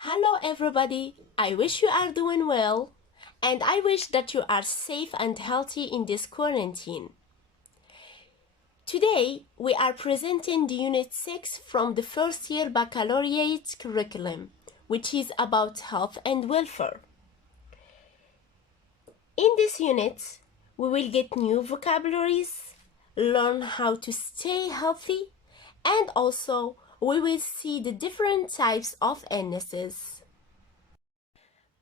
Hello everybody, I wish you are doing well and I wish that you are safe and healthy in this quarantine. Today we are presenting the Unit 6 from the first year baccalaureate curriculum, which is about health and welfare. In this unit, we will get new vocabularies, learn how to stay healthy, and also we will see the different types of illnesses.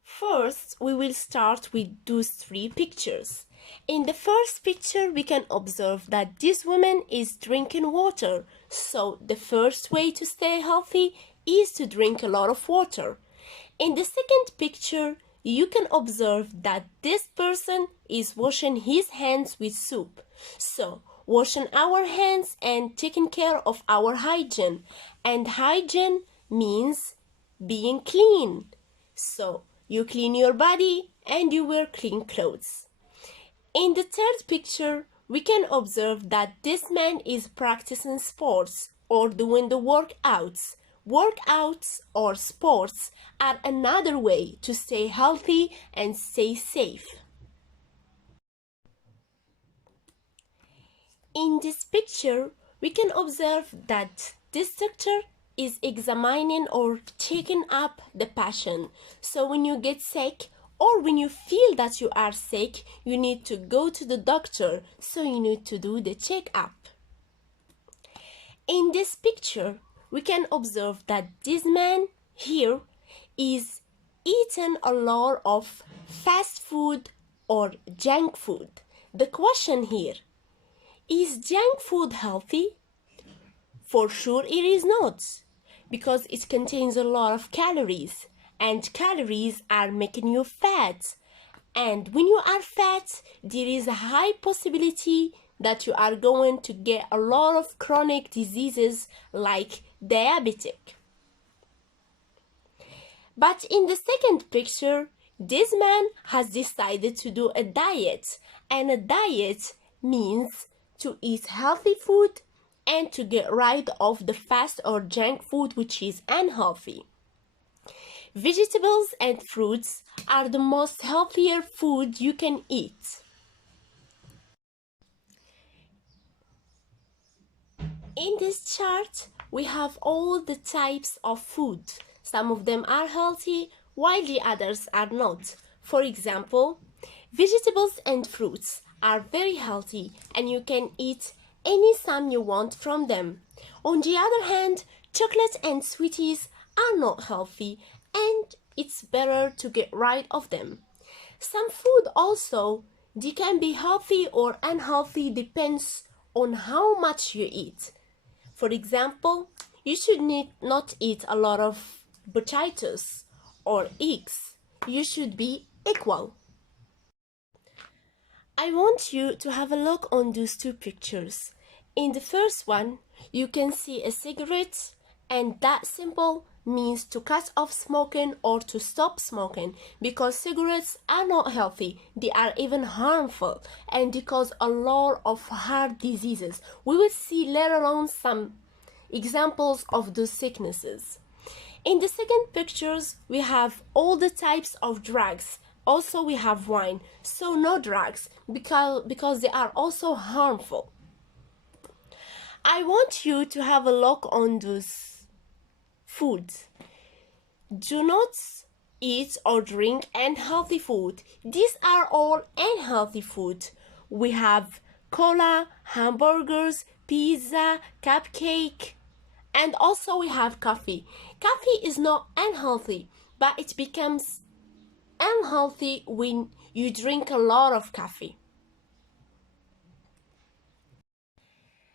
First, we will start with those three pictures. In the first picture, we can observe that this woman is drinking water. So the first way to stay healthy is to drink a lot of water. In the second picture, you can observe that this person is washing his hands with soap. So washing our hands and taking care of our hygiene. And hygiene means being clean. So you clean your body and you wear clean clothes. In the third picture, we can observe that this man is practicing sports or doing the workouts. Workouts or sports are another way to stay healthy and stay safe. In this picture, we can observe that this doctor is examining or checking up the patient. So when you get sick or when you feel that you are sick, you need to go to the doctor. So you need to do the checkup. In this picture, we can observe that this man here is eating a lot of fast food or junk food. The question here, is junk food healthy? For sure it is not, because it contains a lot of calories, and calories are making you fat. And when you are fat, there is a high possibility that you are going to get a lot of chronic diseases like diabetic. But in the second picture, this man has decided to do a diet, and a diet means to eat healthy food and to get rid of the fast or junk food which is unhealthy. Vegetables and fruits are the most healthier food you can eat. In this chart, we have all the types of food. Some of them are healthy, while the others are not. For example, vegetables and fruits are very healthy and you can eat any sum you want from them. On the other hand, chocolate and sweeties are not healthy and it's better to get rid of them. Some food also, they can be healthy or unhealthy, depends on how much you eat. For example, you should not eat a lot of potatoes or eggs. You should be equal. I want you to have a look on those two pictures. In the first one, you can see a cigarette, and that symbol means to cut off smoking or to stop smoking, because cigarettes are not healthy, they are even harmful and they cause a lot of heart diseases. We will see later on some examples of those sicknesses. In the second pictures, we have all the types of drugs. Also we have wine, so no drugs because they are also harmful. I want you to have a look on those foods. Do not eat or drink unhealthy food. These are all unhealthy food. We have cola, hamburgers, pizza, cupcake, and also we have coffee. Coffee is not unhealthy, but it becomes unhealthy when you drink a lot of coffee.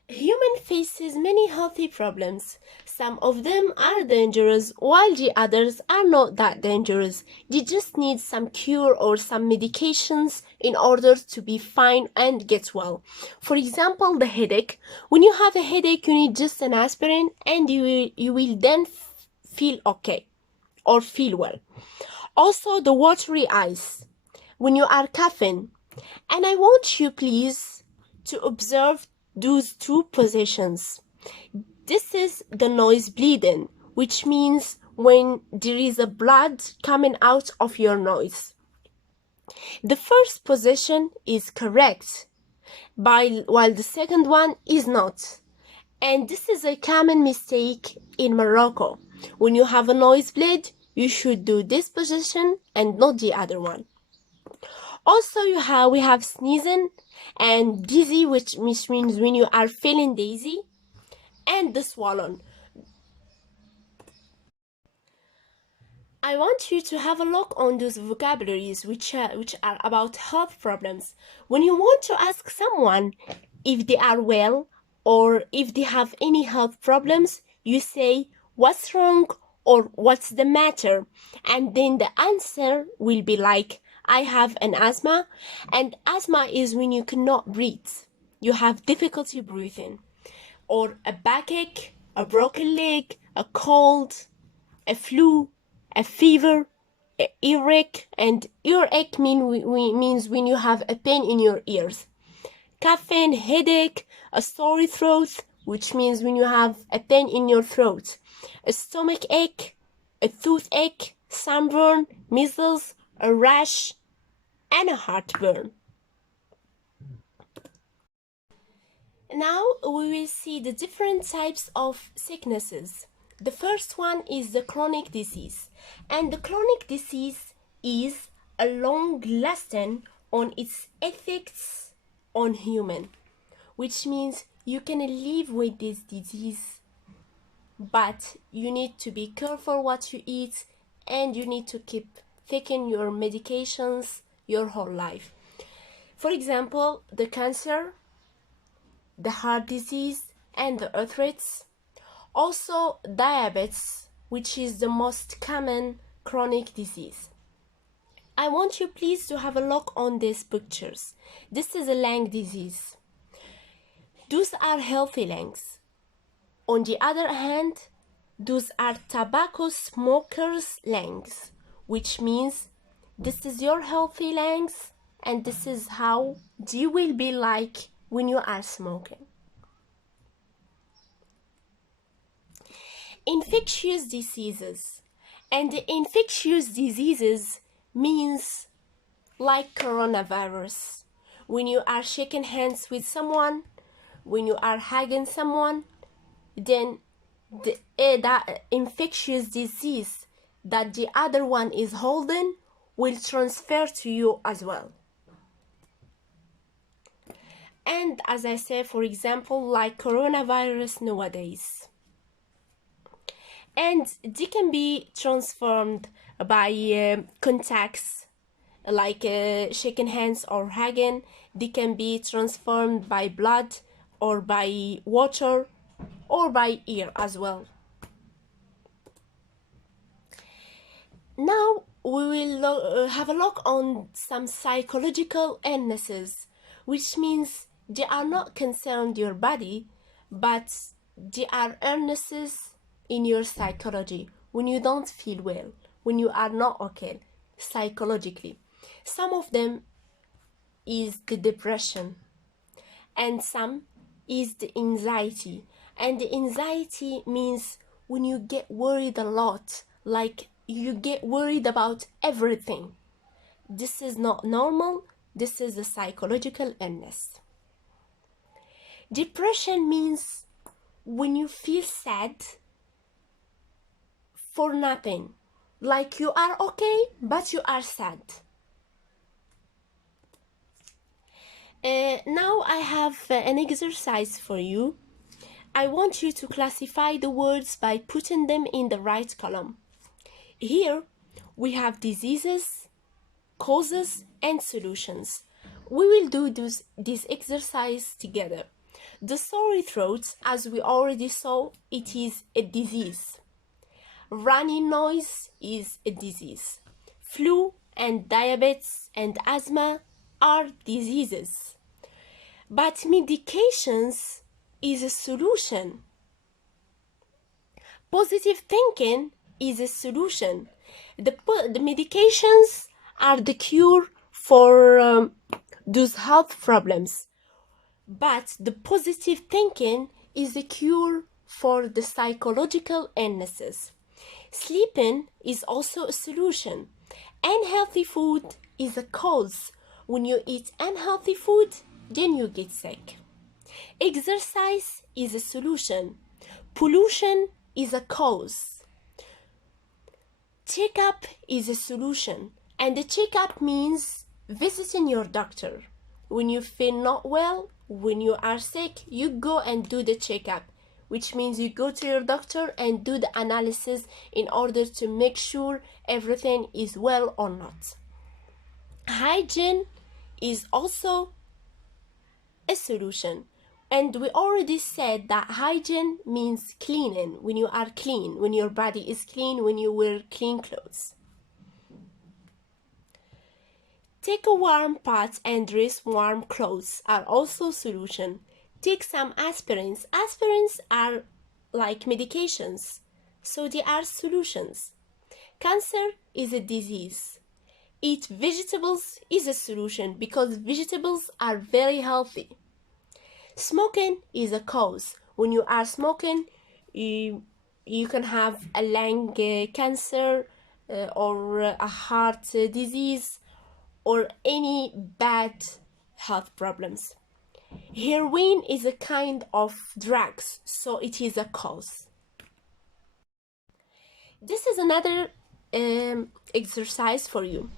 Human faces many healthy problems. Some of them are dangerous, while the others are not that dangerous. They just need some cure or some medications in order to be fine and get well. For example, the headache. When you have a headache, you need just an aspirin and you will then feel okay or feel well. Also, the watery eyes when you are coughing. And I want you please to observe those two positions. This is the nose bleeding, which means when there is a blood coming out of your nose. The first position is correct, while the second one is not. And this is a common mistake in Morocco. When you have a nosebleed, you should do this position and not the other one. Also, we have sneezing and dizzy, which means when you are feeling dizzy, and the swollen. I want you to have a look on those vocabularies which are about health problems. When you want to ask someone if they are well or if they have any health problems, you say, "What's wrong?" or "What's the matter?" And then the answer will be like, "I have an asthma," and asthma is when you cannot breathe. You have difficulty breathing. Or a backache, a broken leg, a cold, a flu, a fever, earache, and earache means when you have a pain in your ears. Coughing, headache, a sore throat, which means when you have a pain in your throat. A stomach ache, a toothache, sunburn, measles, a rash, and a heartburn. Now we will see the different types of sicknesses. The first one is the chronic disease, and the chronic disease is a long-lasting on its effects on human, which means you can live with this disease, but you need to be careful what you eat, and you need to keep taking your medications your whole life. For example, the cancer, the heart disease, and the arthritis. Also, diabetes, which is the most common chronic disease. I want you please to have a look on these pictures. This is a lung disease. Those are healthy lungs. On the other hand, those are tobacco smokers' lungs, which means this is your healthy lungs, and this is how they will be like when you are smoking. Infectious diseases. And the infectious diseases means like coronavirus. When you are shaking hands with someone, when you are hugging someone, then that infectious disease that the other one is holding will transfer to you as well. And as I said, for example, like coronavirus nowadays. And they can be transformed by contacts, like shaking hands or hugging. They can be transformed by blood or by water or by air as well. Now we will have a look on some psychological illnesses, which means they are not concerned your body, but they are illnesses in your psychology, when you don't feel well, when you are not okay psychologically. Some of them is the depression, and some is the anxiety. And the anxiety means when you get worried a lot, like you get worried about everything. This is not normal. This is a psychological illness. Depression means when you feel sad for nothing, like you are okay but you are sad. Now I have an exercise for you. I want you to classify the words by putting them in the right column. Here we have diseases, causes, and solutions. We will do this exercise together. The sore throat, as we already saw, it is a disease. Runny nose is a disease. Flu and diabetes and asthma are diseases. But medications is a solution. Positive thinking is a solution. The medications are the cure for those health problems. But the positive thinking is a cure for the psychological illnesses. Sleeping is also a solution. Unhealthy food is a cause. When you eat unhealthy food, then you get sick. Exercise is a solution. Pollution is a cause. Checkup is a solution. And the checkup means visiting your doctor. When you feel not well, when you are sick, you go and do the checkup, which means you go to your doctor and do the analysis in order to make sure everything is well or not. Hygiene is also a solution. And we already said that hygiene means cleaning, when you are clean, when your body is clean, when you wear clean clothes. Take a warm bath and dress warm clothes are also solution. Take some aspirins. Aspirins are like medications, so they are solutions. Cancer is a disease. Eat vegetables is a solution because vegetables are very healthy. Smoking is a cause. When you are smoking, you can have a lung cancer or a heart disease or any bad health problems. Heroin is a kind of drugs, so it is a cause. This is another exercise for you,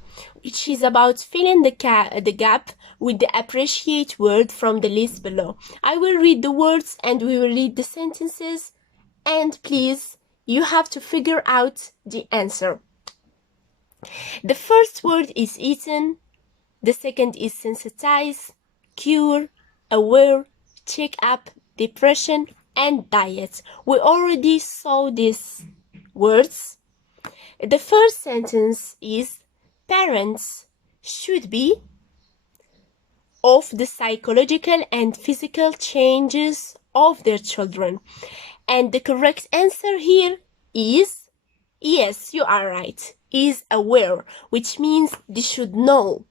which is about filling the gap with the appreciate word from the list below. I will read the words and we will read the sentences, and please, you have to figure out the answer. The first word is eaten, the second is sensitize, cure, aware, check up, depression, and diet. We already saw these words. The first sentence is parents should be of the psychological and physical changes of their children. And the correct answer here is yes, you are right, is aware, which means they should know.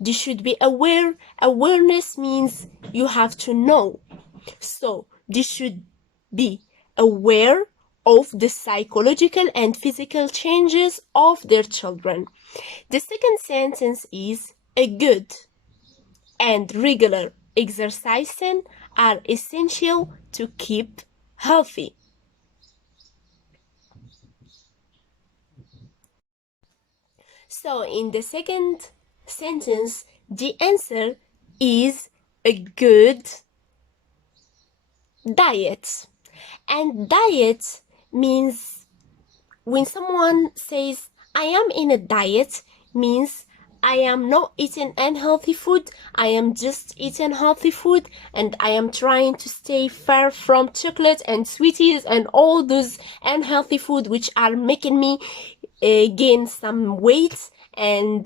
They should be aware. Awareness means you have to know. So they should be aware of the psychological and physical changes of their children. The second sentence is a good and regular exercising are essential to keep healthy. So in the second sentence, the answer is a good diet. And diet means when someone says I am in a diet, means I am not eating unhealthy food, I am just eating healthy food, and I am trying to stay far from chocolate and sweeties and all those unhealthy food which are making me gain some weight and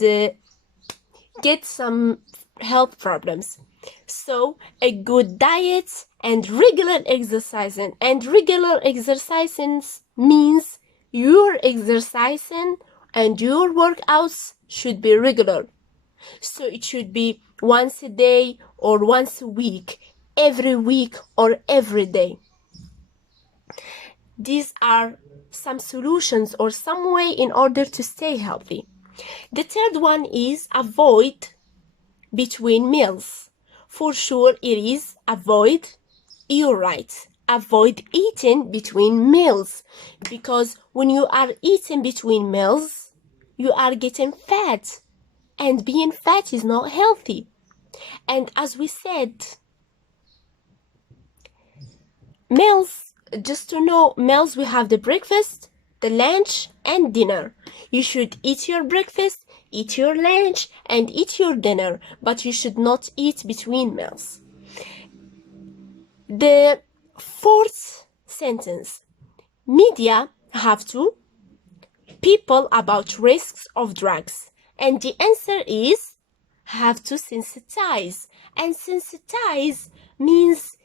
get some health problems. So a good diet and regular exercising. And regular exercising means your exercising and your workouts should be regular. So it should be once a day or once a week, every week or every day. These are some solutions or some way in order to stay healthy. The third one is avoid between meals. For sure it is avoid, you're right, avoid eating between meals, because when you are eating between meals, you are getting fat, and being fat is not healthy. And as we said, meals, just to know, meals we have the breakfast, the lunch, and dinner. You should eat your breakfast, eat your lunch, and eat your dinner, but you should not eat between meals. The fourth sentence, media have to people about risks of drugs, and the answer is have to sensitize. And sensitize means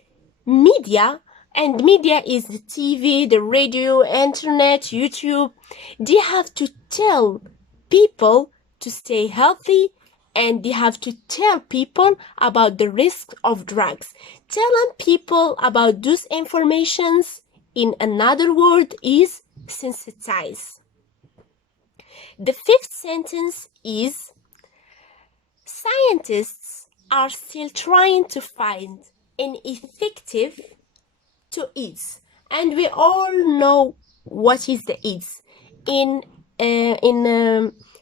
media, and media is the TV, the radio, internet, YouTube. They have to tell people to stay healthy, and they have to tell people about the risks of drugs. Telling people about those informations, in another word, is sensitize. The fifth sentence is scientists are still trying to find an effective to AIDS, and we all know what is the AIDS. In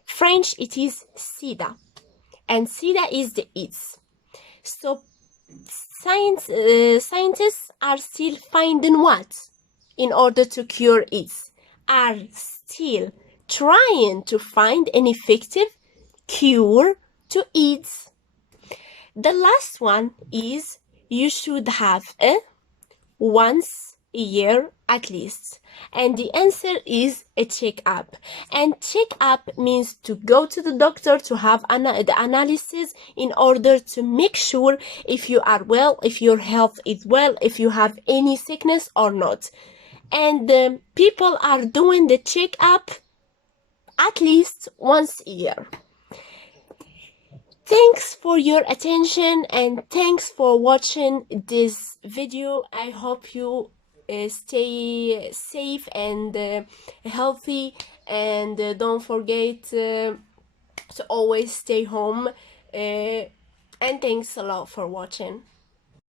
French, it is SIDA, and SIDA is the AIDS. So scientists are still finding what in order to cure AIDS? Are still trying to find an effective cure to AIDS. The last one is you should have a once a year at least, and the answer is a checkup. And checkup means to go to the doctor to have the analysis in order to make sure if you are well, if your health is well, if you have any sickness or not. And people are doing the checkup at least once a year. Thanks for your attention and thanks for watching this video. I hope you stay safe and healthy, and don't forget to always stay home, and thanks a lot for watching.